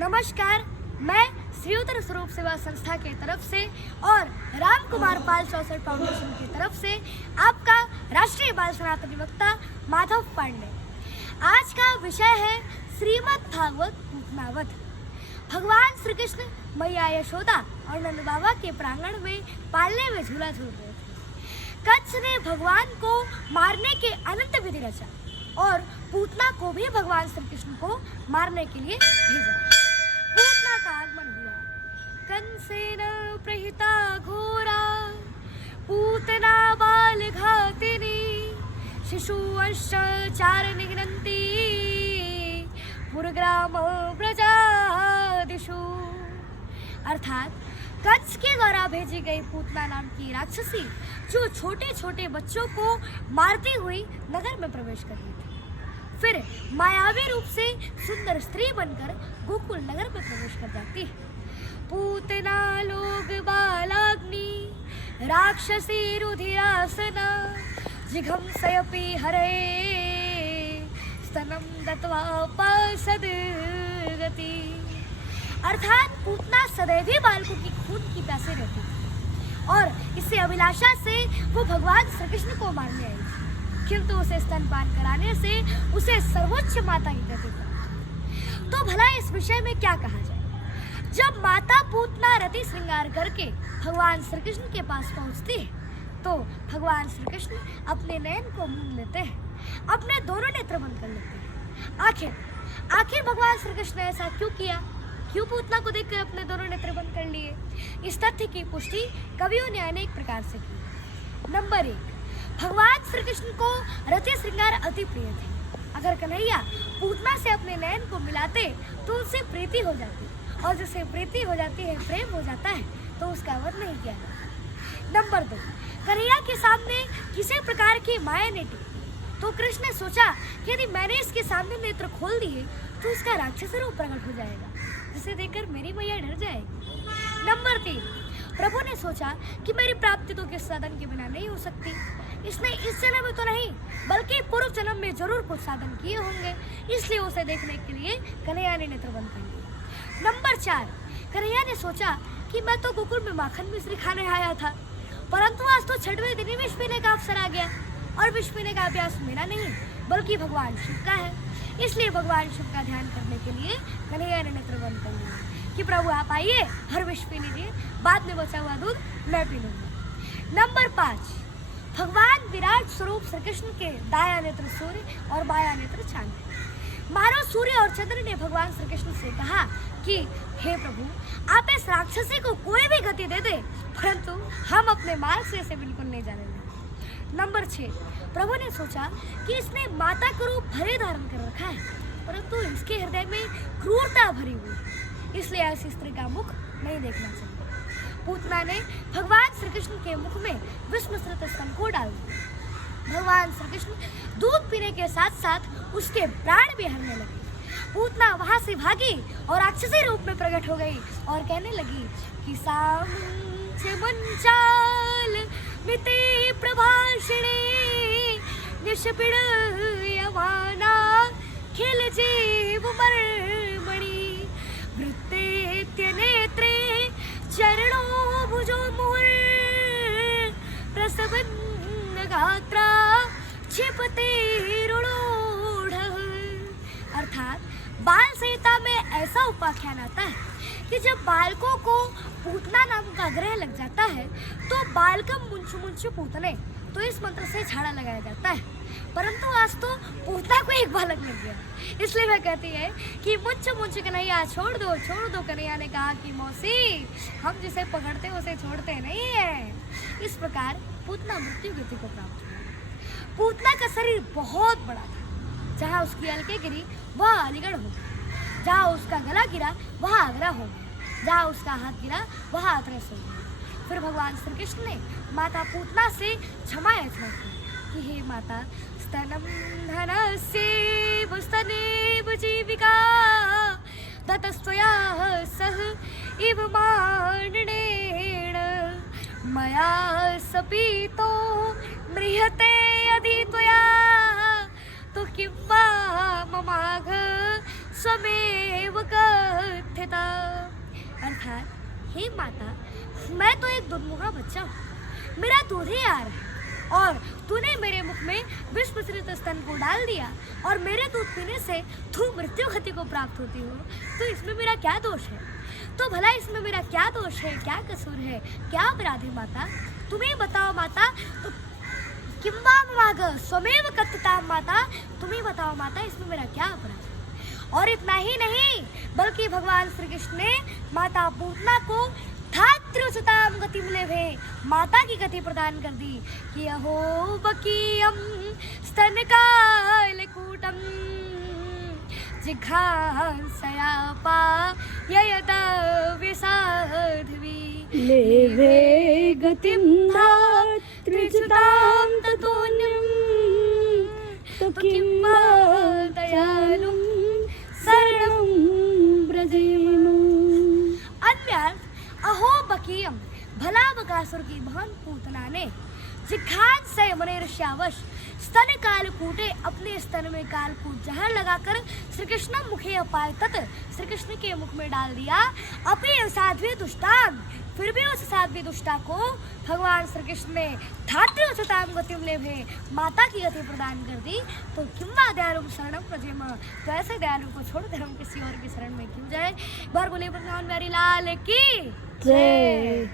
नमस्कार, मैं श्रीउतर स्वरूप सेवा संस्था के तरफ से और राम कुमार पाल चौसठ फाउंडेशन की तरफ से आपका राष्ट्रीय बाल सनातनी वक्ता माधव पांडे। आज का विषय है श्रीमद् भागवत पूतनावध। भगवान श्री कृष्ण मैया यशोदा और नंद बाबा के प्रांगण में पालने में झूला झूल रहे थे। कंस ने भगवान को मारने के अनंत विधि रचा और पूतना को भी भगवान श्री कृष्ण को मारने के लिए भेजा। पूतना का आगमन हुआ। कंसेन प्रहिता घोरा पूतना बाल घातिनी शिशुवंश चार निघ्नन्ति पुरग्राम प्रजादिषु। अर्थात कंस के द्वारा भेजी गई पूतना नाम की राक्षसी जो छोटे छोटे बच्चों को मारती हुई नगर में प्रवेश कर रही थी, फिर मायावी रूप से सुंदर स्त्री बनकर गोकुल नगर में प्रवेश कर जाती है। पूतना लोग बालाग्नि राक्षसी रुधिरासना जिघंसयपि हरे स्तनम दत्वा पसदगति। अर्थात पूतना सदैव ही बालकों की खून की प्यासी रहती थी और इसे अभिलाषा से वो भगवान श्री कृष्ण को मारने आई थी, किंतु उसे स्तनपान कराने से उसे सर्वोच्च माता की गति प्राप्त। तो भला इस विषय में क्या कहा जाए। जब माता पूतना रति श्रृंगार करके भगवान श्री कृष्ण के पास पहुंचती है तो भगवान श्री कृष्ण अपने नयन को मूंद लेते हैं, अपने दोनों नेत्र बंद कर लेते हैं। आखिर भगवान श्री कृष्ण ने ऐसा क्यों किया, क्यों पूतना को देखकर अपने दोनों नेत्र बंद कर लिए? इस तथ्य की पुष्टि कवियों ने अनेक प्रकार से की। नंबर 1, भगवान श्री कृष्ण को रति श्रृंगार अति प्रिय थे। अगर कन्हैया पूतना से अपने नयन को मिलाते तो उनसे प्रीति हो जाती, और जिससे प्रीति हो जाती है, प्रेम हो जाता है, तो उसका वध नहीं किया जाता। नंबर 2, कन्हैया के सामने किसी प्रकार की माया नहीं टिकती, तो कृष्ण ने सोचा कि यदि मैंने इसके सामने नेत्र खोल दिए तो उसका राक्षस रूप प्रकट हो जाएगा, जिसे देखकर मेरी मैया डर जाएगी। नंबर 3, प्रभु ने सोचा कि मेरी प्राप्ति तो किस साधन के बिना नहीं हो सकती, इसने इस जन्म में तो नहीं बल्कि पूर्व जन्म में जरूर कुछ साधन किए होंगे, इसलिए उसे देखने के लिए कन्हैया ने नेत्र बंद कर लिए। नंबर 4, कन्हैया ने सोचा कि मैं तो गोकुल में माखन मिश्री खाने आया था, परंतु आज तो छठवें दिन ही विष पीने का अवसर आ गया, और विष पीने का अभ्यास मेरा नहीं बल्कि भगवान शिव का है, इसलिए भगवान शिव का ध्यान करने के लिए कन्हैया ने नेत्र बंद कर लिया कि प्रभु आप आइए, हर विष पी लीजिए, बाद में बचा हुआ दूध मैं पी लूंगा। नंबर 5, भगवान विराट स्वरूप श्री कृष्ण के दाया नेत्र सूर्य और बाया नेत्र चांद। मानो सूर्य और चंद्र ने भगवान श्री कृष्ण से कहा कि हे प्रभु, आप इस राक्षसी को कोई भी गति दे दे, परंतु हम अपने मार्ग से इसे बिल्कुल नहीं जाने देंगे। नंबर 6, प्रभु ने सोचा कि इसने माता का रूप भले धारण कर रखा है, परंतु इसके हृदय में क्रूरता भरी हुई, इसलिए ऐसी स्त्री का मुख नहीं देखना चाहिए। पूतना ने भगवान श्री कृष्ण के मुख में विष मिश्रित स्तन को डाल दिया। भगवान श्री कृष्ण दूध पीने के साथ साथ उसके प्राण भी हरने लगे। पूतना वहां से भागी और राक्षसी रूप में प्रकट हो गई और कहने लगी कि सामुंच मुंचाल मिते प्रभाषिणे निष्पिड़ यवाना खिल जीव मर्मणि वृत्तेत्य नेत्रे चरणों भुजो मुहुर प्रसवन्न गात्रा क्षिपते रुणोढ़। अर्थात बाल संहिता में ऐसा उपाख्यान आता है कि जब बालकों को पूतना नाम का ग्रह लग जाता है तो बालकम मुंचु मुंचु पूतने, तो इस मंत्र से झाड़ा लगाया जाता है, परंतु आज तो पूतना को एक बालक लग गया, इसलिए वह कहती है कि मुंचु मुंचु कन्हैया छोड़ दो। कन्हैया ने कहा कि मौसी, हम जिसे पकड़ते उसे छोड़ते नहीं है। इस प्रकार पूतना मृत्यु गति को प्राप्त हुआ। पूतना का शरीर बहुत बड़ा था, जहाँ उसकी अलके गिरी वह अलीगढ़ हो गया, जहाँ उसका गला गिरा वह आगरा हो गया, जहाँ उसका हाथ गिरा वह हाथरस हो गया। फिर भगवान श्री कृष्ण ने माता पूतना से क्षमा याचना की कि हे माता, स्तनम धनस्येव स्तनेव जीविका ततस्त्वया सह इव माननेन मया सपीतो म्रियते यदि त्वया तो किं वा ममाघ स्वमेव कथ्यते। हे माता, मैं तो एक दुधमुखा बच्चा हूँ, मेरा दूध ही आ रहा है और तूने मेरे मुख में विष मिश्रित स्तन को डाल दिया और मेरे दूध पीने से तू मृत्यु गति को प्राप्त होती हो, तो इसमें मेरा क्या दोष है? तो भला इसमें मेरा क्या दोष है, क्या कसूर है, क्या अपराध है माता? तुम्हें बताओ माता। तो किंवा माग स्वमेव कत्ताम माता, तुम्हें बताओ माता, इसमें मेरा क्या अपराध है? और इतना ही नहीं, बल्कि भगवान श्री कृष्ण ने माता पूतना को धात्रुसुताम गति मिले माता की गति प्रदान कर दी कि अहो बकीयम स्तनकालकूटम जिघांसयापा ययत विसाध्वी लेवे गतिं धात्रुसुतां ततोऽन्यं तो किं वा दयालुं शरणं व्रजेम। अन्यर्थ, अहो बकीयम, भला बकासुर की बहन पूतना ने जिघान से मनुष्यावश स्तन कालकूटे अपने स्तन में कालकूट जहर लगाकर श्री कृष्ण मुखे अपाय तत् श्री कृष्ण के मुख में डाल दिया। अपि साध्वी दुष्टान, फिर भी उस साध्वी दुष्टा को भगवान श्री कृष्ण ने धात्रुसुताम गतिम लेभे माता की गति प्रदान कर दी। तो किंवा दयालु शरणम प्रजेम, तो ऐसे दयालु को छोड़ कर हम किसी और की शरण में क्यों जाए? बार बोले भगवान मेरी लाल की जय।